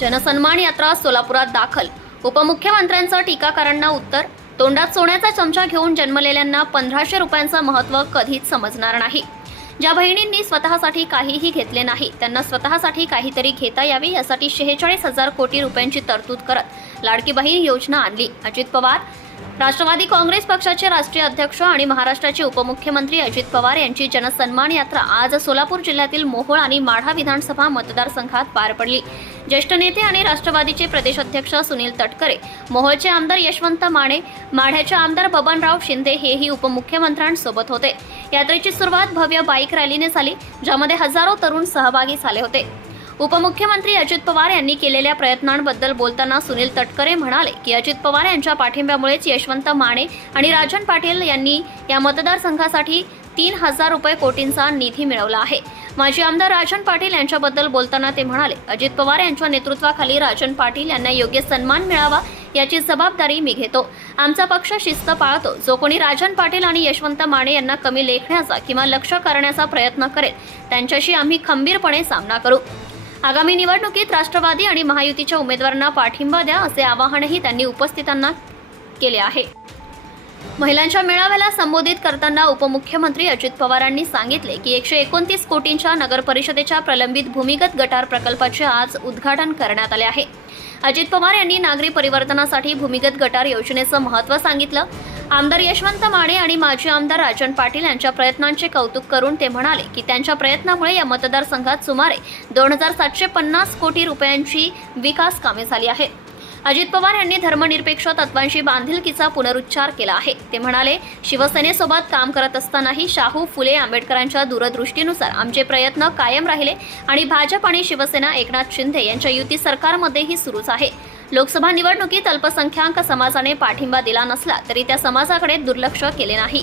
जनसन्मान यात्रा सोलापुरात दाखल. उपमुख्यमंत्र्यांचं टीकाकारांना उत्तर. तोंडात सोन्याचा चमचा घेऊन जन्मलेल्यांना पंधराशे रुपयांचं महत्त्व कधीच समजणार नाही. ज्या बहिणींनी स्वतःसाठी काहीही घेतले नाही त्यांना स्वतःसाठी काहीतरी घेता यावे यासाठी शेहेचाळीस हजार कोटी रुपयांची तरतूद करत लाडकी बहीण योजना आणली. अजित पवार राष्ट्रवादी काँग्रेस पक्षाचे राष्ट्रीय अध्यक्ष आणि महाराष्ट्राचे उपमुख्यमंत्री अजित पवार यांची जनसन्मान यात्रा आज सोलापूर जिल्ह्यातील मोहोळ आणि माढा विधानसभा मतदारसंघात पार पडली. ज्येष्ठ नेते आणि राष्ट्रवादीचे प्रदेश अध्यक्ष सुनील तटकरे मोहोळचे आमदार यशवंत माने माढ्याचे आमदार बबनराव शिंदे हेही उपमुख्यमंत्र्यांसोबत होते. यात्रेची सुरुवात भव्य बाईक रॅलीने झाली ज्यामध्ये हजारो तरुण सहभागी झाले होते. उपमुख्यमंत्री अजित पवार यांनी केलेल्या प्रयत्नांबद्दल बोलताना सुनील तटकरे म्हणाले की अजित पवार यांच्या पाठिंब्यामुळेच यशवंत माने आणि राजन पाटील यांनी या मतदारसंघासाठी तीन हजार रुपये कोटींचा निधी मिळवला आहे. माजी आमदार राजन पाटील यांच्याबद्दल बोलताना ते म्हणाले अजित पवार यांच्या नेतृत्वाखाली राजन पाटील यांना योग्य सन्मान मिळावा याची जबाबदारी मी घेतो. आमचा पक्ष शिस्त पाळतो. जो कोणी राजन पाटील आणि यशवंत माने यांना कमी लेखण्याचा किंवा लक्ष करण्याचा प्रयत्न करेल त्यांच्याशी आम्ही खंबीरपणे सामना करू. आगामी निवडणुकीत राष्ट्रवादी आणि महायुतीच्या उमेदवारांना पाठिंबा द्या असे आवाहनही त्यांनी उपस्थितांना केले आहे. महिलांच्या मेळाव्याला संबोधित करताना उपमुख्यमंत्री अजित पवारांनी सांगितले की एकशे एकोणतीस कोटींच्या नगरपरिषदेच्या प्रलंबित भूमिगत गटार प्रकल्पाचे आज उद्घाटन करण्यात आले आहे. अजित पवार यांनी नागरी परिवर्तनासाठी भूमिगत गटार योजनेचं महत्त्व सांगितलं. आमदार यशवंत माने आणि माजी आमदार राजन पाटील यांच्या प्रयत्नांचे कौतुक करून ते म्हणाले की त्यांच्या प्रयत्नामुळे या मतदारसंघात सुमारे दोन हजार सातशे पन्नास कोटी रुपयांची विकास कामे झाली आहेत. अजित पवार यांनी धर्मनिरपेक्ष तत्वांशी बांधिलकीचा पुनरुच्चार केला आहे. ते म्हणाले शिवसेनेसोबत काम करत असतानाही शाहू फुले आंबेडकरांच्या दूरदृष्टीनुसार आमचे प्रयत्न कायम राहिले आणि भाजप आणि शिवसेना एकनाथ शिंदे यांच्या युती सरकारमध्येही सुरूच आहे. लोकसभा निवडणुकीत अल्पसंख्याक समाजाने पाठिंबा दिला नसला तरी त्या समाजाकडे दुर्लक्ष केले नाही.